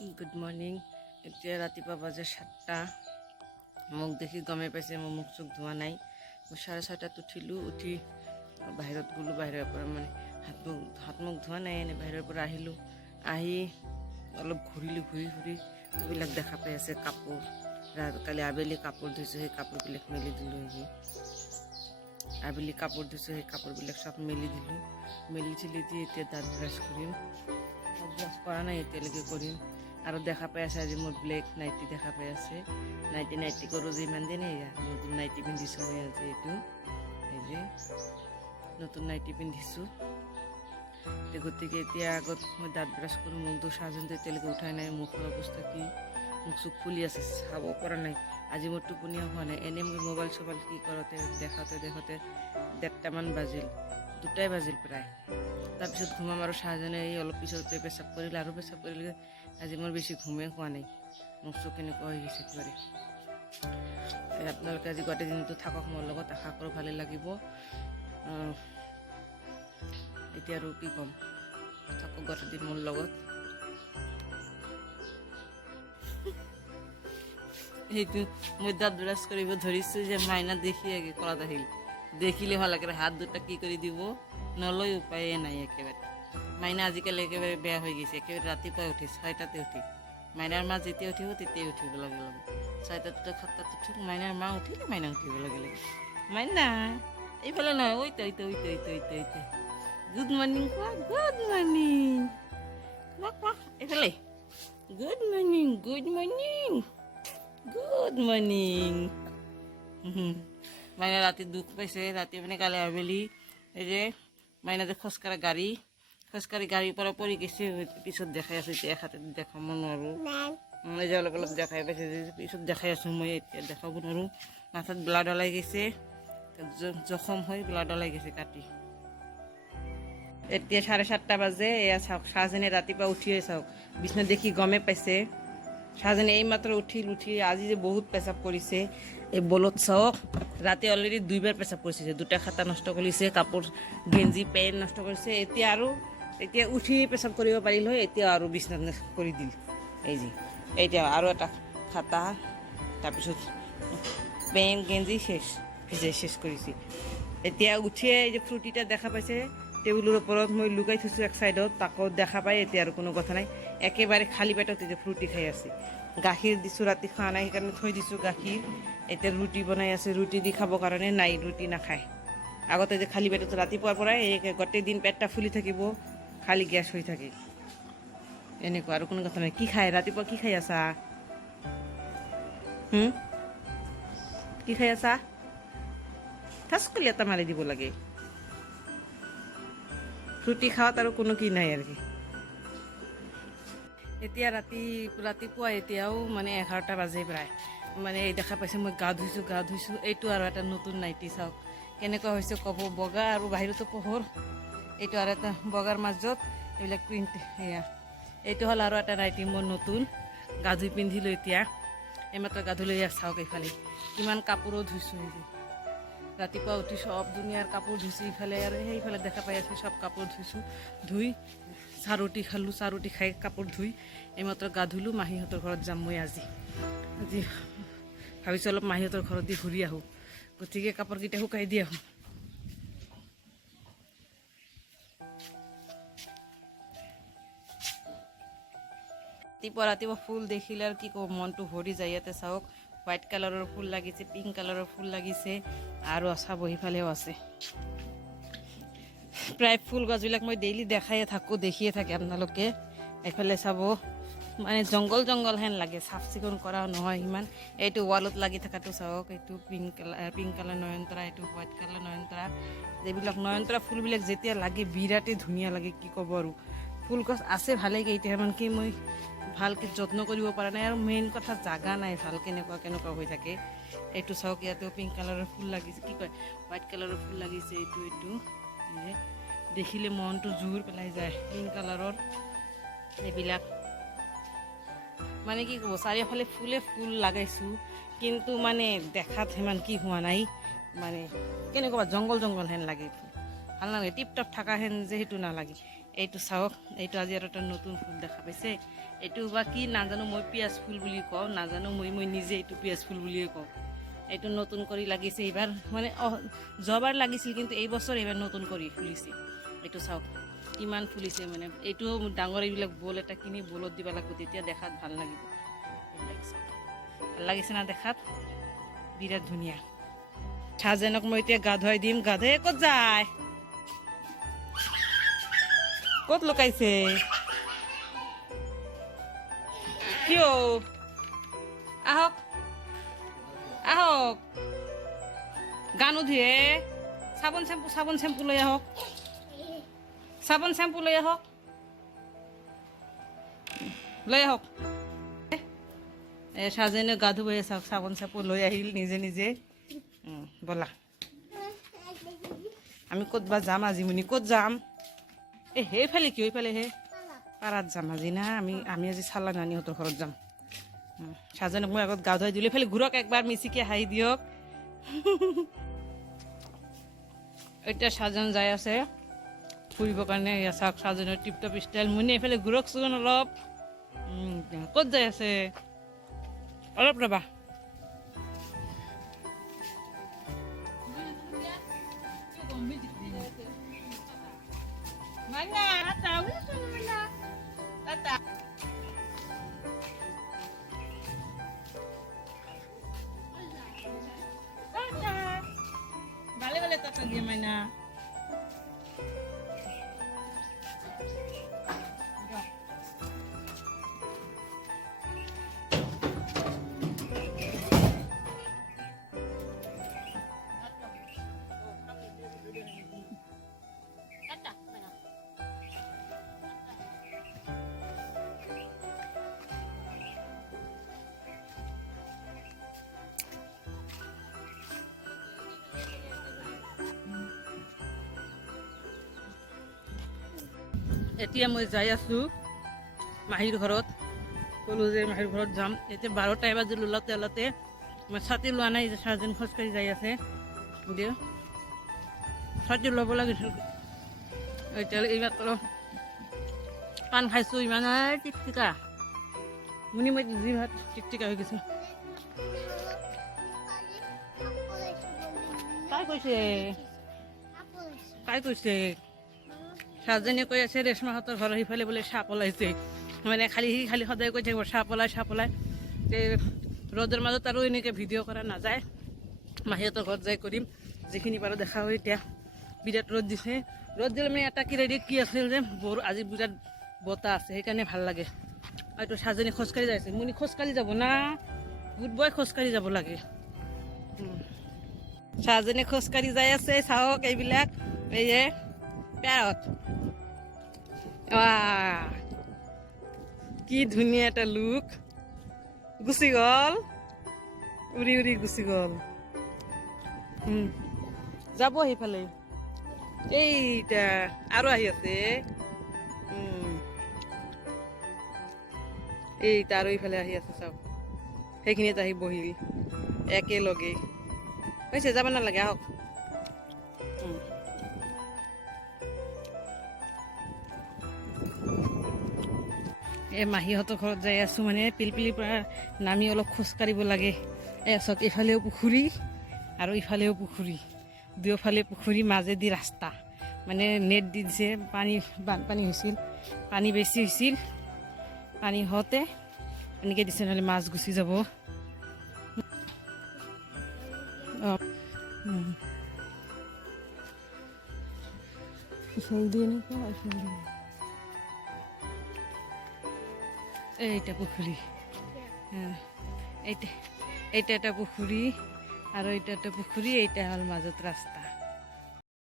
Good morning. এতিয়া ৰাতিপুৱা বাজে 7টা। মোক দেখি গমেই পাইছে মই মুখ চুখ ধোৱা নাই। মই 6:30টাত উঠিলোঁ। উঠি বাহিৰত গ'লোঁ। বাহিৰৰ পৰা মানে হাত মুখ ধোৱা নাই, এনেই বাহিৰৰ পৰা আহিলোঁ। আহি অলপ ঘূৰিলোঁ। ঘূৰি এইবিলাক দেখা পাই আছে কাপোৰ। কালি আবেলি কাপোৰ ধুইছোঁ, সেই কাপোৰবিলাক মেলি দিলোঁ। আবেলি কাপোৰ ধুইছোঁ, সেই কাপোৰবিলাক চব মেলি দিলোঁ। মেলি চেলি দি এতিয়া দাঁত ব্ৰাছ কৰিম। ব্ৰাছ কৰা নাই এতিয়ালৈকে, কৰিম। আৰু দেখা পাই আছে আজি মোৰ ব্লেক নাইটি দেখা পাই আছে। নাইটি কৰোঁ যে ইমান দিন নতুন নাইটি পিন্ধিছোঁ মই আজি। এই যে নতুন নাইটি পিন্ধিছোঁ। গতিকে এতিয়া আগত মই দাঁত ব্ৰাছ কৰোঁ। মুখটো চাৰ্জনটো এতিয়ালৈকে উঠাই নাই। মুখৰ অৱস্থা কি, মুখ চুখ ফুলি আছে, চাব পৰা নাই। আজি মোৰ টোপনিও হোৱা নাই। এনেই মই মোবাইল চোবাইল কি কৰোঁতে দেখাওঁতে 1:30মান বাজিল, 2টাই বাজিল প্ৰায়। তাৰপিছত ঘুমাম আৰু চাহজনে এই অলপ পিছতে পেচাব কৰিলে আৰু পেচাব কৰিলে। আজি মোৰ বেছি ঘুমেই হোৱা নাই। মুখ চুখ কেনেকুৱা হৈ গৈছে একেবাৰে। আপোনালোকে আজি গোটেই দিনটো থাকক মোৰ লগত, আশা কৰোঁ ভালেই লাগিব। এতিয়া আৰু কি ক'ম, থাকক গোটেই দিন মোৰ লগত। সেইটো মই দাঁত ব্ৰাছ কৰিব ধৰিছোঁ যে মাইনা দেখি আগে কৰাত আহিল। দেখিলে ভাল লাগে, হাত দুটা কি কৰি দিব নলৈ উপায়ে নাই একেবাৰে। মাইনা আজিকালি একেবাৰে বেয়া হৈ গৈছে। একেবাৰে ৰাতিপুৱাই উঠে 6টাতে উঠে। মাইনাৰ মা যেতিয়া উঠিব তেতিয়াই উঠিব লাগে। 6টাত 7টাত উঠি মাইনাৰ মা উঠিলে মাইনা উঠিব লাগে। মাইনা এইফালে নহয়, ঐতে গুড মৰ্ণিং কোৱা, গুড মৰ্ণিং কোৱা এইফালে। Good morning, good morning, good morning. মাইনা ৰাতি দুখ পাইছে। ৰাতি মানে কালি আবেলি এই যে মাইনা যে খোজকাঢ়া খোজকাঢ়ি গাড়ীৰ পৰা পৰি গৈছে। পিছত দেখাই আছোঁ, এতিয়া এক হাতে দেখাব নোৱাৰোঁ। এই যে অলপ দেখাই পাইছে, পিছত দেখাই আছোঁ মই, এতিয়া দেখাব নোৱাৰোঁ। মাথাত ব্লাড ওলাই গৈছে, জখম হৈ ব্লাড ওলাই গৈছে কাটি। এতিয়া 7:30 বাজে। এয়া চাওক, চাহজনে ৰাতিপুৱা উঠিয়ে চাওক বিচনাত দেখি গমেই পাইছে। চাহজনে এইমাত্ৰ উঠি আজি যে বহুত পেচাব কৰিছে। এই বলত চাওক, ৰাতি অলৰেডি 2বাৰ পেচাব কৰিছে। 2টা খাতা নষ্ট কৰিছে, কাপোৰ গেঞ্জি পেণ্ট নষ্ট কৰিছে। এতিয়া উঠি পেচাব কৰিব পাৰিল হয়, এতিয়া আৰু বিচনাত কৰি দিল। এই যে এতিয়া আৰু এটা খাতা, তাৰপিছত পেণ্ট গেঞ্জি ভিজাই শেষ কৰিছে। এতিয়া উঠিয়ে এই যে ফ্ৰুটিটা দেখা পাইছে টেবুলৰ ওপৰত, মই লুকাই থৈছোঁ এক চাইডত, তাকো দেখা পাই। এতিয়া আৰু কোনো কথা নাই, একেবাৰে খালী পেটত এতিয়া ফ্ৰুটি খাই আছে। গাখীৰ দিছোঁ, ৰাতি খোৱা নাই সেইকাৰণে থৈ দিছোঁ গাখীৰ। এতিয়া ৰুটি বনাই আছে, ৰুটি দি খাবৰ কাৰণে। নাই, ৰুটি নাখায়। আগতে যে খালী পেটত ৰাতিপুৱাৰ পৰাই গোটেই দিন পেটটা ফুলি থাকিব, খালী গেছ হৈ থাকে। এনেকুৱা আৰু কোনো কথা নাই। কি খায় ৰাতিপুৱা, কি খাই আছা? কি খাই আছা? ঠাচকলি এটা মাৰি দিব লাগে। ফ্ৰুটি খাওয়াত আৰু কোনো কি নাই আৰু কি। এতিয়া ৰাতিপুৱা এতিয়াও মানে 11টা বাজে প্ৰায়। মানে এই দেখা পাইছে মই গা ধুইছোঁ। এইটো আৰু এটা নতুন নাইটি চাওক কেনেকুৱা হৈছে ক'ব, বগা আৰু বাহিৰতো পোহৰ। এইটো আৰু এটা বগাৰ মাজত এইবিলাক প্ৰিণ্ট। এইটো হ'ল আৰু এটা নাইটি মোৰ নতুন। গা ধুই পিন্ধিলোঁ এতিয়া। এইমাত্ৰ গা ধুলে চাওক, এইফালে কিমান কাপোৰো ধুইছোঁ। এই যে ৰাতিপুৱা উঠি সব দুনিয়াৰ কাপোৰ ধুইছোঁ। ইফালে আৰু সেইফালে দেখা পাই আছোঁ সব কাপোৰ ধুইছোঁ। ধুই চাহ ৰুটি খাই কাপোৰ ধুই এইমাত্ৰ গা ধুলোঁ। মাহীহঁতৰ ঘৰত যাম মই আজি ভাবিছোঁ অলপ মাহীহঁতৰ ঘৰত দি ঘূৰি আহোঁ। গতিকে কাপোৰকেইটা শুকাই দি আহোঁ। ৰাতিপুৱা ফুল দেখিলে আৰু কি ক'ব, মনটো ভৰি যায়। ইয়াতে চাওক, হোৱাইট কালাৰৰ ফুল লাগিছে, পিংক কালাৰৰ ফুল লাগিছে, আৰু চাব সিফালেও আছে। প্ৰায় ফুল গছবিলাক মই ডেইলি দেখিয়ে থাকে আপোনালোকে। এইফালে চাব, মানে জংঘল হেন লাগে, চাফ চিকুণ কৰা নহয় ইমান। এইটো ৱালত লাগি থকাটো চাওক, এইটো পিংক কালাৰ নয়নতৰা, এইটো হোৱাইট কালাৰ নয়নতৰা। এইবিলাক নয়নতৰা ফুলবিলাক যেতিয়া লাগে বিৰাটেই ধুনীয়া লাগে, কি ক'ব আৰু। ফুল গছ আছে ভালে কেইটামান, কি মই ভালকৈ যত্ন কৰিব পৰা নাই। আৰু মেইন কথা জাগা নাই ভাল, কেনেকুৱা হৈ থাকে। এইটো চাওক, ইয়াতেও পিংক কালাৰৰ ফুল লাগিছে, কি কয় হোৱাইট কালাৰৰ ফুল লাগিছে। এইটো দেখিলে মনটো জোৰ পেলাই যায়। পিংক কালাৰৰ এইবিলাক মানে কি ক'ব, চাৰিওফালে ফুল লাগাইছোঁ, কিন্তু মানে দেখাত সিমান কি হোৱা নাই। মানে কেনেকুৱা জংঘল হেন লাগে, ভাল নালাগে। টিপ টপ থকা হেন যে সেইটো নালাগে। এইটো চাওক, এইটো আজি আৰু এটা নতুন ফুল দেখা পাইছে। এইটো বা কি নাজানো, মই পিঁয়াজ ফুল বুলি কওঁ, নাজানো মই নিজে এইটো পিঁয়াজ ফুল বুলিয়ে কওঁ। এইটো নতুন কৰি লাগিছে এইবাৰ, মানে যোৱাবাৰ লাগিছিল কিন্তু এই বছৰ এইবাৰ নতুন কৰি ফুলিছে। এইটো চাওক কিমান ফুলিছে, মানে এইটো ডাঙৰ এইবিলাক বল এটা কিনি বলত দিব লাগিব, তেতিয়া দেখাত ভাল লাগিব। এইবিলাক চাওক, ভাল লাগিছে না দেখাত, বিৰাট ধুনীয়া। ছাজেনক মই এতিয়া গা ধুৱাই দিম। গা ধুৱাই ক'ত যায়, ক'ত লুকাইছে, কিয়? আহক আহক, গা নুধুৱে, চাবোন চেম্পু লৈ আহক, চাবোন চেম্পু লৈ আহক, লৈ আহক। ছাজেনে গা ধুবই, চাওক চাবোন চেম্পু লৈ আহিল নিজে নিজে। ব'লা, আমি ক'ত বা যাম আজি, মুনি ক'ত যাম? সেইফালে কি, সেইফালে পাৰাত যাম আজি না, আমি আজি চালা নানিহঁতৰ ঘৰত যাম। ছাজেনক মই আগত গা ধুৱাই দিলোঁ। এইফালে ঘূৰক একবাৰ, মিচিকে হাঁহি দিয়ক। এতিয়া ছাজন যাই আছে ফুৰিবৰ কাৰণে। চাওক ছাজনৰ টিপটপ ষ্টাইল। মুনি এইফালে ঘূৰকচোন অলপ। ক'ত যাই আছে, অলপ ৰ'বা। Vale, tata dia mana? এতিয়া মই যাই আছোঁ মাহীৰ ঘৰত। ক'লোঁ যে মাহীৰ ঘৰত যাম। এতিয়া 12টা বাজিল, ওলাওতে মই ছাতি লোৱা নাই, যে ছাৰজন খোজকাঢ়ি যাই আছে। দিওঁ ছাতি ল'ব লাগিছিল। এতিয়া এইমাত্ৰ পাণ খাইছোঁ, ইমান টিকটিকা। মুনি মই যি ভাত টিকটিকা হৈ গৈছে। কাই কৈছে? ছাৰজনে কৈ আছে ৰেশমাহঁতৰ ঘৰৰ সিফালে বোলে সাপ ওলাইছে। মানে খালি সদায় কৈ থাকিব সাপ ওলাই। ৰ'দৰ মাজত আৰু এনেকৈ ভিডিঅ' কৰা নাযায়। মাহীহঁতৰ ঘৰত যাই কৰিম, যিখিনি পাৰোঁ দেখাওঁ। এতিয়া বিৰাট ৰ'দ দিছে। ৰ'দ দিলে মানে এটা ক্ৰেডিট কি আছিল যে আজি বিৰাট বতাহ আছে, সেইকাৰণে ভাল লাগে। এইটো ছাজনী খোজকাঢ়ি যাই আছে। মুনি খোজকাঢ়ি যাব না, গুড বয় খোজকাঢ়ি যাব লাগে। ছাজনী খোজকাঢ়ি যাই আছে। চাওক এইবিলাক, এই যে প্যাৰট, কি ধুনীয়া এটা লুক। গুচি গ'ল, উৰি গুচি গ'ল। যাব সেইফালে, এইটা আৰু আহি আছে। এইটা আৰু এইফালে আহি আছে, চাওক সেইখিনিত আহি বহিল একেলগে। হৈছে, যাব নালাগে, আহক। এই মাহীহঁতৰ ঘৰত যাই আছোঁ, মানে পিলপিলিৰ পৰা নামি অলপ খোজকাঢ়িব লাগে। চাওক এইফালেও পুখুৰী আৰু ইফালেও পুখুৰী, দুয়োফালে পুখুৰী, মাজেদি ৰাস্তা। মানে নেট দি দিছে, বানপানী হৈছিল, পানী বেছি হৈছিল। পানী হওঁতে এনেকৈ দিছে, নহ'লে মাছ গুচি যাব। এইটা পুখুৰী, এইটা এটা পুখুৰী, আৰু এইটা একটা পুখুৰী, এইটা হ'ল মাজত ৰাস্তা।